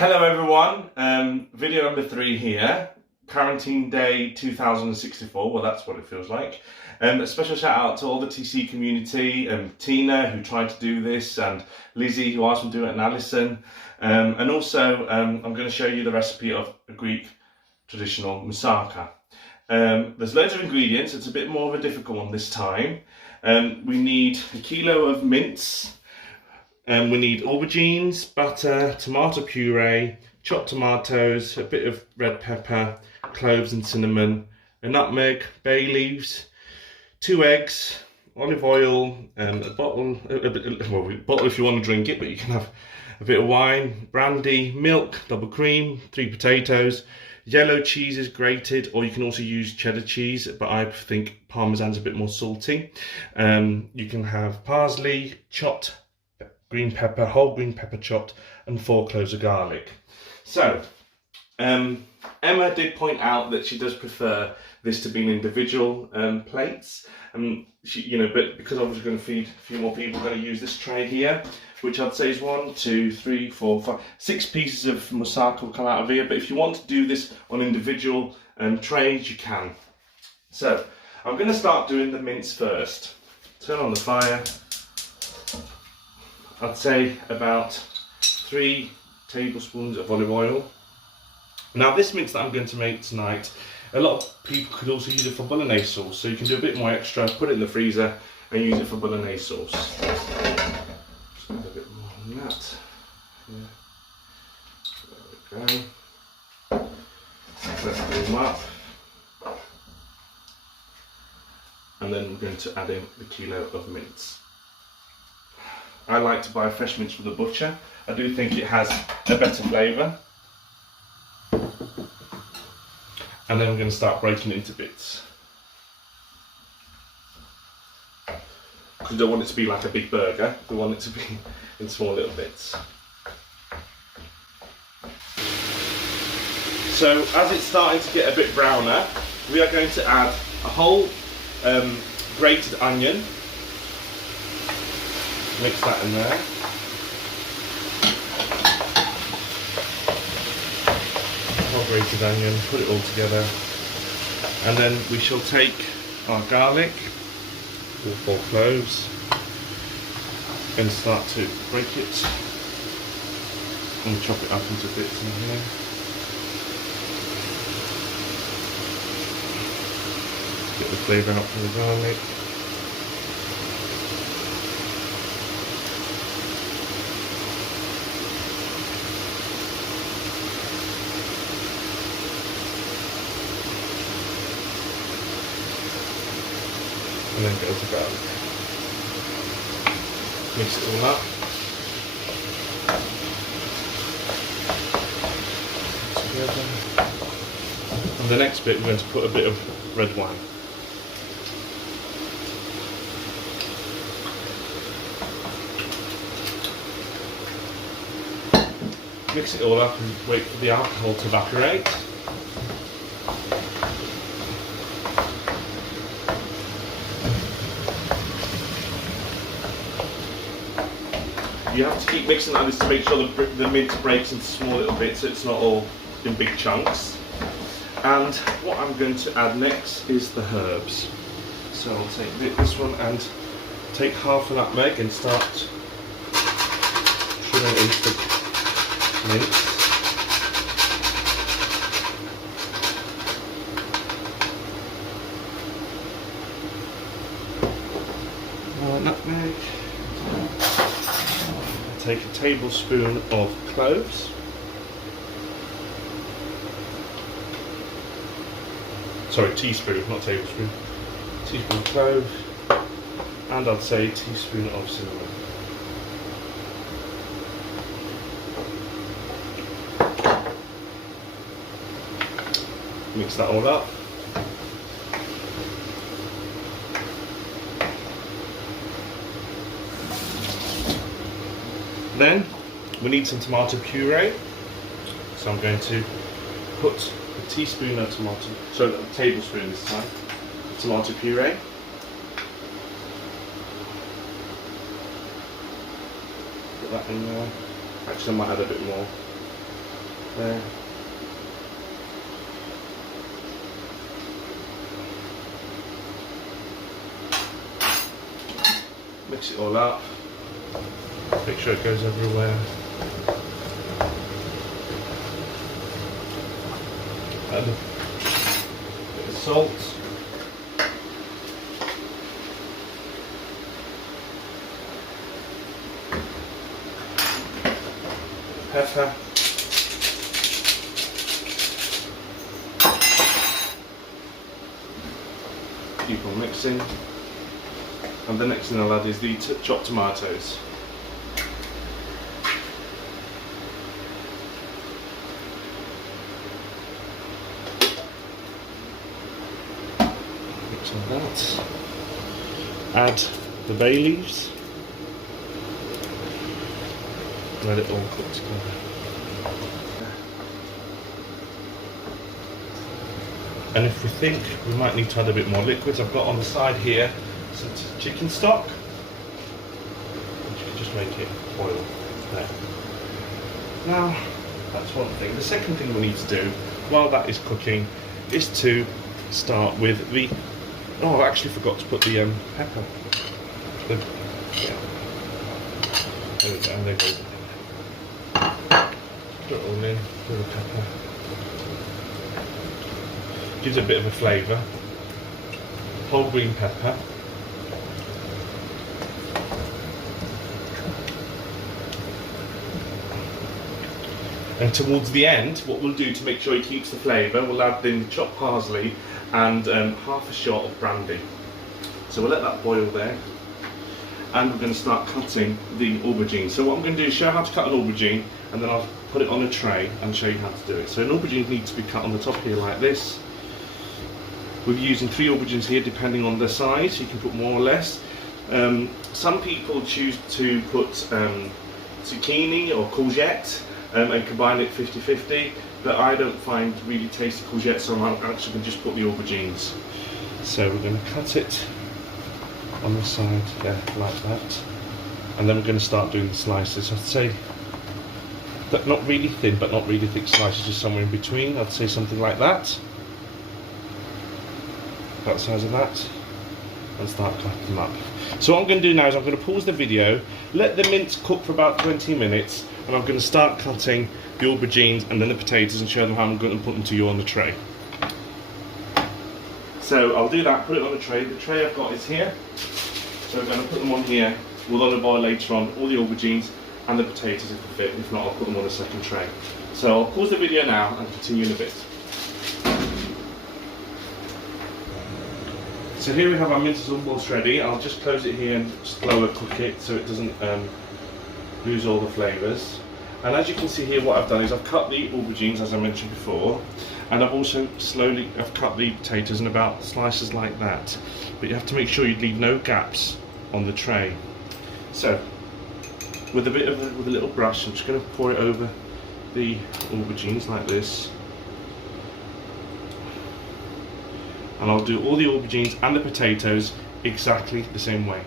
Hello everyone, video number 3 here, quarantine day 2064, well that's what it feels like. A special shout out to all the TC community, Tina who tried to do this, and Lizzie who asked me to do it, and Alison. And also I'm going to show you the recipe of a Greek traditional moussaka. There's loads of ingredients, it's a bit more of a difficult one this time. We need a kilo of mince. We need aubergines, butter, tomato puree, chopped tomatoes, a bit of red pepper, cloves and cinnamon, a nutmeg, bay leaves, 2 eggs, olive oil, a bottle if you want to drink it, but you can have a bit of wine, brandy, milk, double cream, 3 potatoes, yellow cheeses grated, or you can also use cheddar cheese, but I think parmesan's a bit more salty. You can have parsley, chopped green pepper, whole green pepper chopped, and 4 cloves of garlic. So, Emma did point out that she does prefer this to be in individual plates. But because I was going to feed a few more people, I'm going to use this tray here, which I'd say is 1, 2, 3, 4, 5, 6 pieces of moussaka will come out of here. But if you want to do this on individual trays, you can. So, I'm going to start doing the mince first. Turn on the fire. I'd say about 3 tablespoons of olive oil. Now this mince that I'm going to make tonight, a lot of people could also use it for bolognese sauce, so you can do a bit more extra, put it in the freezer and use it for bolognese sauce. Just add a bit more than that. There we go. Let's put them up. And then we're going to add in the kilo of mince. I like to buy fresh mince from the butcher. I do think it has a better flavour. And then we're going to start breaking it into bits. Because we don't want it to be like a big burger, we want it to be in small little bits. So as it's starting to get a bit browner, we are going to add a whole grated onion. Mix that in there. Whole grated onion, put it all together. And then we shall take our garlic, all 4 cloves, and start to break it. And chop it up into bits in here. Get the flavour out from the garlic. And then go to garlic. Mix it all up. Together. And the next bit we're going to put a bit of red wine. Mix it all up and wait for the alcohol to evaporate. You have to keep mixing like this to make sure the mince breaks into small little bits so it's not all in big chunks. And what I'm going to add next is the herbs. So I'll take this one and take half a nutmeg and start trimming it into the mince. Nutmeg. Take a tablespoon of cloves. Sorry, teaspoon, not tablespoon. Teaspoon of clove, and I'd say a teaspoon of cinnamon. Mix that all up. Then we need some tomato puree, so I'm going to put a tablespoon this time, tomato puree. Put that in there. Actually, I might add a bit more. there. Mix it all up. Make sure it goes everywhere. Add a bit of salt. Pepper. Keep on mixing. And the next thing I'll add is the chopped tomatoes. Mix all that. Add the bay leaves. Let it all cook together. And if we think we might need to add a bit more liquids, I've got on the side here some chicken stock. You can just make it boil there. Now, that's one thing. The second thing we need to do while that is cooking is to start with the... Oh, I actually forgot to put the pepper. Yeah. There we go, and there goes the thing. Put it all in with the pepper. Gives it a bit of a flavour. Whole green pepper. And towards the end, what we'll do to make sure it keeps the flavour, we'll add in chopped parsley and half a shot of brandy. So we'll let that boil there. And we're going to start cutting the aubergine. So what I'm going to do is show how to cut an aubergine, and then I'll put it on a tray and show you how to do it. So an aubergine needs to be cut on the top here like this. We're using 3 aubergines here depending on the size, you can put more or less. Some people choose to put zucchini or courgette and combine it 50-50, but I don't find really tasty courgette, so I'm actually going to just put the aubergines. So we're going to cut it on the side, yeah, like that. And then we're going to start doing the slices. I'd say that not really thin, but not really thick slices, just somewhere in between. I'd say something like that. About the size of that. And start cutting them up. So what I'm going to do now is I'm going to pause the video, let the mince cook for about 20 minutes, and I'm going to start cutting the aubergines and then the potatoes and show them how I'm going to put them to you on the tray. So I'll do that, put it on the tray. The tray I've got is here. So I'm going to put them on here. We'll then boil later on all the aubergines and the potatoes if they fit. If not, I'll put them on a second tray. So I'll pause the video now and continue in a bit. So here we have our mince almost ready. I'll just close it here and slower cook it so it doesn't lose all the flavours. And as you can see here, what I've done is I've cut the aubergines as I mentioned before, and I've also I've cut the potatoes in about slices like that. But you have to make sure you leave no gaps on the tray. So with a little brush, I'm just going to pour it over the aubergines like this. And I'll do all the aubergines and the potatoes exactly the same way.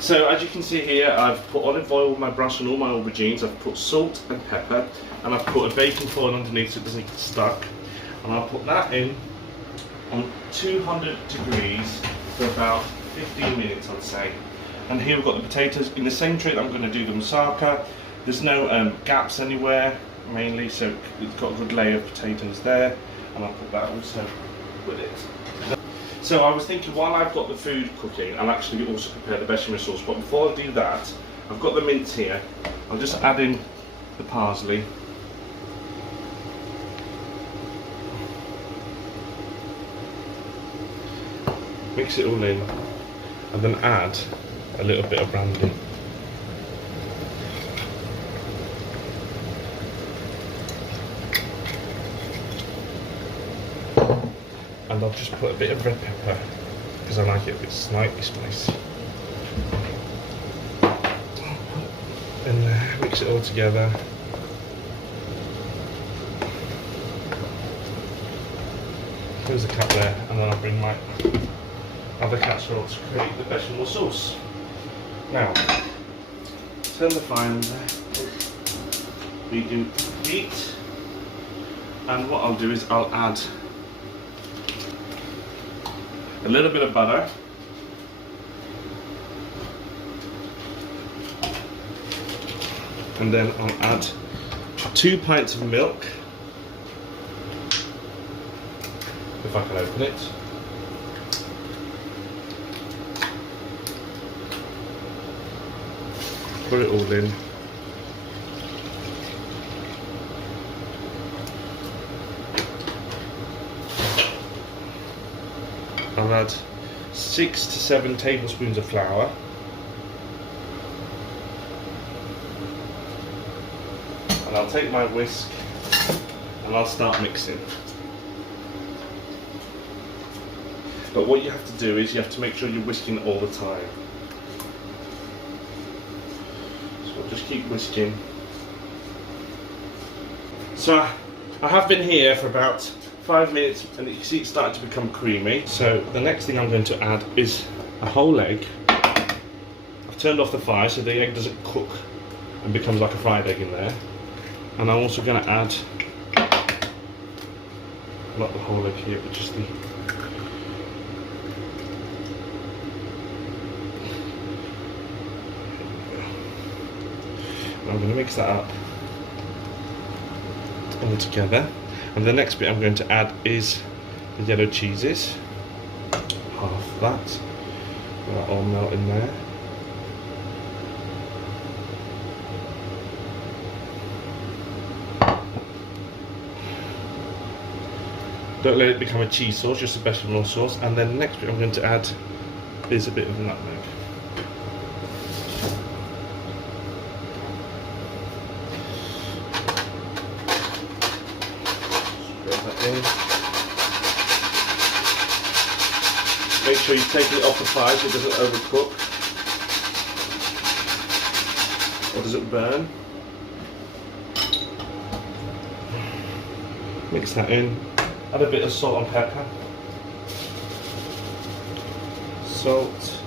So as you can see here, I've put olive oil with my brush on all my aubergines. I've put salt and pepper, and I've put a baking foil underneath so it doesn't get stuck. And I'll put that in on 200 degrees for about 15 minutes, I'd say. And here we've got the potatoes in the same tray that I'm going to do the moussaka. There's no gaps anywhere, mainly, so it's got a good layer of potatoes there, and I'll put that also with it. So I was thinking, while I've got the food cooking, I'll actually also prepare the bechamel sauce, but before I do that, I've got the mince here. I'll just add in the parsley. Mix it all in, and then add a little bit of brandy. And I'll just put a bit of red pepper because I like it a bit slightly spicy. And mix it all together. Close the cap there, and then I'll bring my other casserole to create the bechamel sauce. Now, turn the fire on there. Medium heat. And what I'll do is I'll add a little bit of butter. And then I'll add 2 pints of milk. If I can open it. Put it all in. I'll add 6 to 7 tablespoons of flour. And I'll take my whisk and I'll start mixing. But what you have to do is you have to make sure you're whisking all the time. So I'll just keep whisking. So I have been here for about 5 minutes and you can see it's starting to become creamy. So the next thing I'm going to add is a whole egg. I've turned off the fire so the egg doesn't cook and becomes like a fried egg in there. And I'm also going to add, not the whole egg here, but just the I'm going to mix that up all together, and the next bit I'm going to add is the yellow cheeses, half that, that all melt in there. Don't let it become a cheese sauce, just a bechamel sauce. And then the next bit I'm going to add is a bit of nutmeg. Make sure you take it off the fire so it doesn't overcook or doesn't burn. Mix that in. Add a bit of salt and pepper. Salt.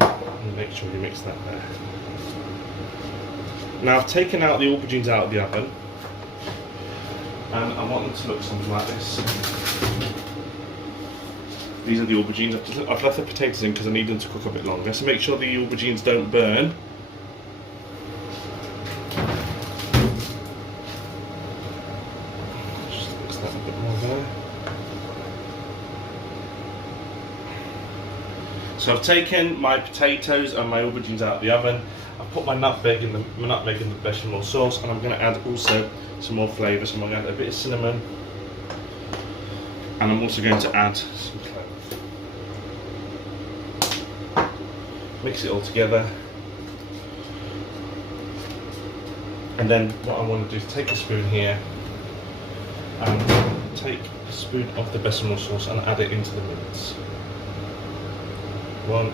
And make sure you mix that there. Now I've taken out the aubergines out of the oven. And I want them to look something like this. These are the aubergines. I've left the potatoes in because I need them to cook a bit longer. So make sure the aubergines don't burn. Just mix that a bit more there. So I've taken my potatoes and my aubergines out of the oven. I've put my nutmeg in the bechamel sauce, and I'm going to add also some more flavour. So I'm going to add a bit of cinnamon, and I'm also going to add some clove. Mix it all together, and then what I want to do is take a spoon here and take a spoon of the bechamel sauce and add it into the mince. 1,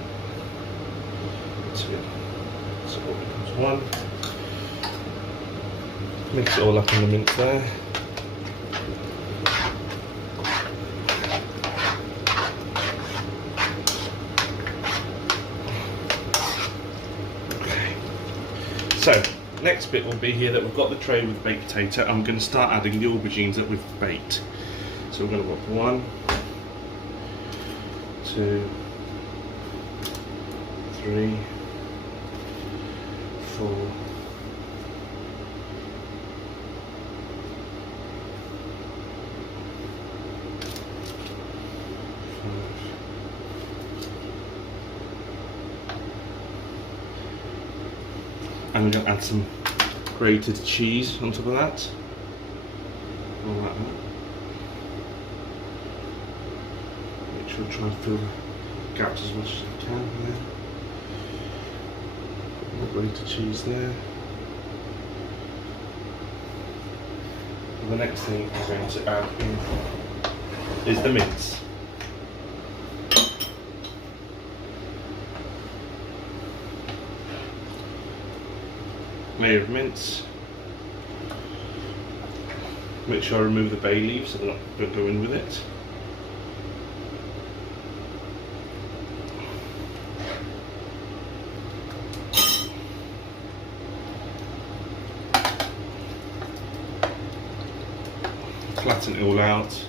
2. So it becomes 1. Mix it all up in the mince there. Okay. So next bit will be here that we've got the tray with baked potato. I'm going to start adding the aubergines that we've baked. So we're going to put 1, 2, 3, 4, 5, and we're going to add some grated cheese on top of that. All like that. Make sure to try and fill the gaps as much as I can there. Grated cheese there. And the next thing I'm going to add in is the mince. Layer of mince. Make sure I remove the bay leaves so they don't go in with it. flatten it all out,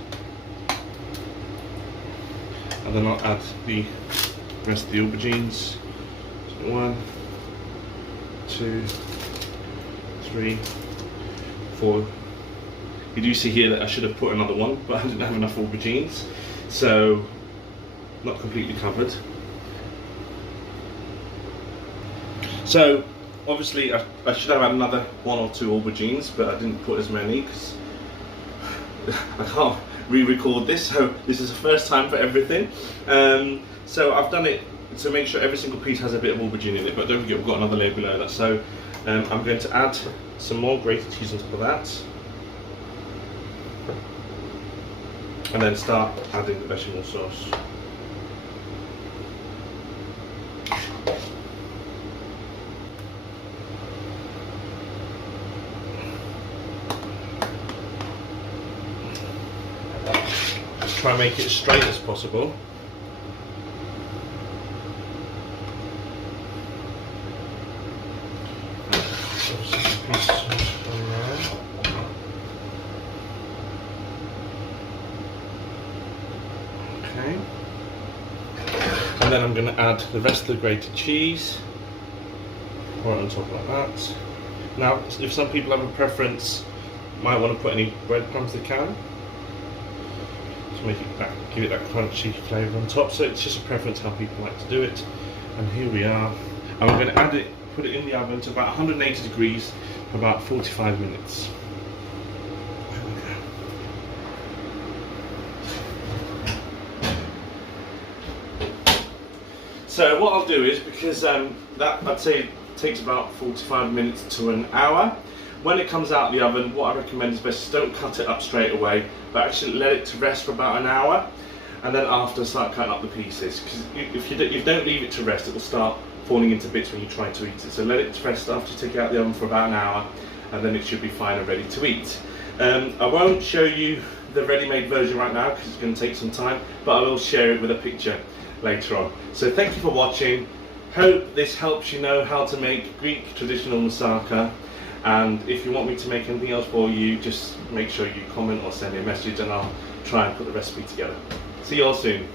and then I'll add the rest of the aubergines. So 1, 2, 3, 4. You do see here that I should have put another one, but I didn't have enough aubergines, so not completely covered. So obviously I should have had another 1 or 2 aubergines, but I didn't put as many because I can't re-record this, so this is the first time for everything. So I've done it to make sure every single piece has a bit of aubergine in it, but don't forget we've got another layer below that. So I'm going to add some more grated cheese on top of that, and then start adding the bechamel sauce. Try and make it as straight as possible. Okay. And then I'm going to add the rest of the grated cheese right on top like that. Now, if some people have a preference, might want to put any breadcrumbs they can. Make it that, give it that crunchy flavour on top. So it's just a preference how people like to do it. And here we are. And I'm going to add it, put it in the oven to about 180 degrees for about 45 minutes. So what I'll do is, because that I'd say takes about 45 minutes to an hour. When it comes out of the oven, what I recommend is best don't cut it up straight away, but actually let it to rest for about an hour, and then after start cutting up the pieces. Because if you don't leave it to rest, it will start falling into bits when you try to eat it. So let it rest after you take it out of the oven for about an hour, and then it should be fine and ready to eat. I won't show you the ready-made version right now because it's going to take some time, but I will share it with a picture later on. So thank you for watching. Hope this helps you know how to make Greek traditional moussaka. And if you want me to make anything else for you, just make sure you comment or send me a message and I'll try and put the recipe together. See you all soon.